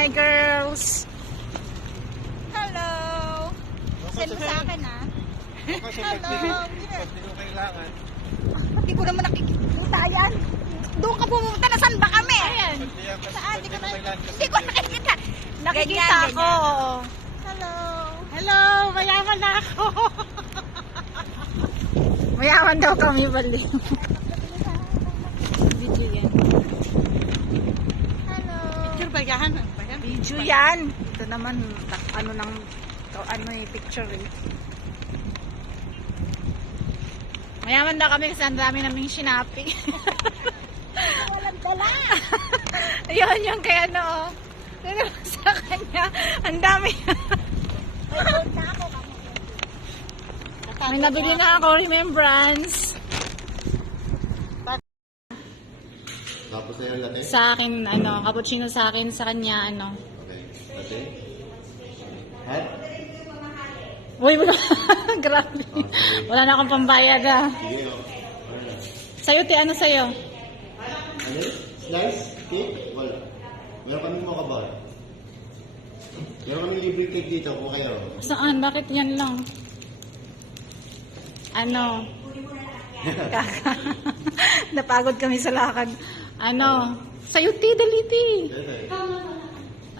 Hi, girls! Hello! Send mo sa akin, ha? Kasi pag di ko kailangan. Hindi ko naman nakikita yan. Doon ka pumunta na saan ba kami? Ayan. Saan? Hindi ko kailangan. nakikita. Nakikita Ganyan, ako. Hello! Hello! Mayaman na ako. Mayaman daw kami, bali. Video yan. Hello! Picture ba yan? Video yan. Ito naman, picture eh. Mayaman na kami kasi ang dami naming sinaping. Walang dala! Ayun yung kaya ano, sa kanya, ang dami. Na ako. May nabili na ako, remembrance. Tapos na yung latte? Sa akin, cappuccino sa akin, sa kanya, Okay. Latte? Hot? Uy, wala. Grabe. Wala na akong pambayad, ah. Sige, oh. Sa'yo, ano sa'yo? Ano? Slice? Cake? Wala. Meron kami mocha bar. Meron kami libre cake dito kung kayo. Saan? Bakit yan lang? Napagod kami sa lakad. Sa'yo, daliti.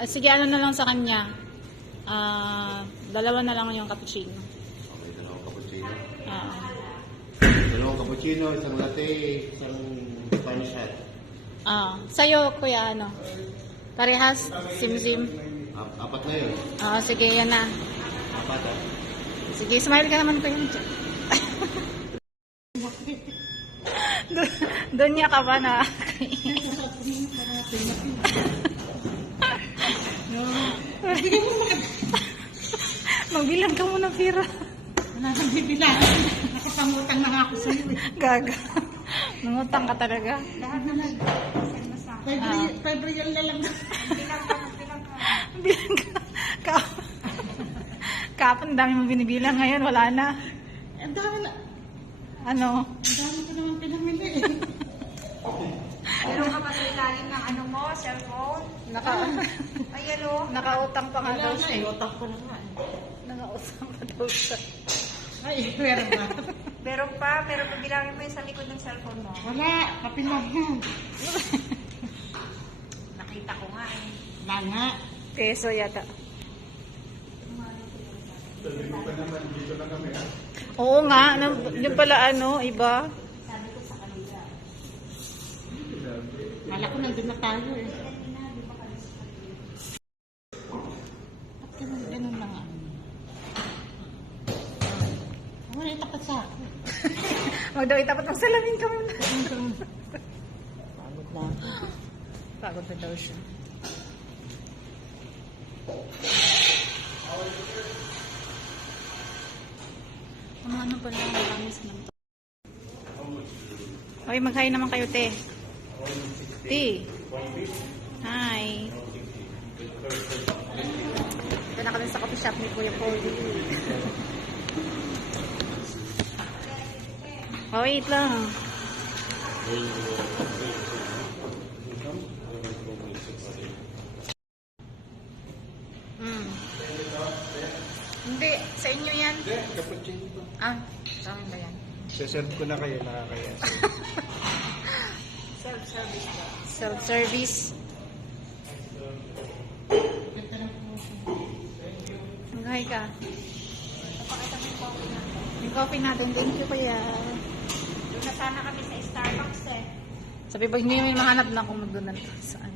Sige, na lang sa kanya. Dalawa na lang yung cappuccino. Okay, dalawang cappuccino. Oo. Dalawang cappuccino, isang latte, isang Spanish hot. Sa'yo, kuya, parehas, sim-sim. Apat na yun. Sige, yan na. Apat ah. Sige, smile ka naman, kuya. Doon niya ka ba na? Magbilang ka muna, Pira. Wala nang bibilang. Nakapangutang na nga ako sa'yo. Gaga. Nangutang ka talaga. Lahat na lang. Send mo sa akin. 5 real na lang. Bilang ka. Kapon, dami mo binibilang. Ngayon, wala na. Ang dami na. Ang dami ko naman pinamili eh. Meron ka pa sa ilalim ng cellphone? Ayan o. Nakautang pa nga daw siya. Utang ko na nga. Nakautang pa daw siya. Ay, meron ba? Meron pa, pero pabilangin mo yung sa likod ng cellphone mo. Wala, kapilang yan. Nakita ko nga eh. Wala nga. Peso yata. Oo nga, yung pala iba. Sabi ko sa kanila. Kala ko nandun na tayo eh. Ganun na nga. Wala itapat sa akin. Huwag daw itapat ng salamin ka muna. Pagod lang. Pagod na daw siya. Ano pala ang lamis ng to? Okay, mag-hi naman kayo, te. Te. Hi. Ito na kami sa coffee shop ni Kuya Polly. Wait lang. Hindi, sa inyo yan. Hindi, cappuccino to. Sa akin ba yan? Saserve ko na kayo, nakakaya. Self-service ba? Self-service. Mag-hi ka. Yung coffee natin. Thank you, kuya. Doon na sana kami sa Starbucks eh. Sabi ba, hindi namin mahanap na kung doon saan.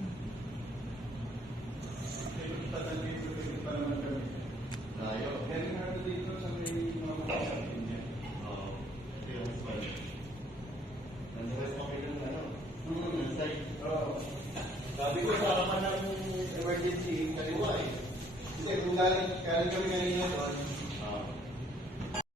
Tayo. Sabi ko sa harapan ng emergency, kaliwa eh. Kasi kung galing kami kanina doon,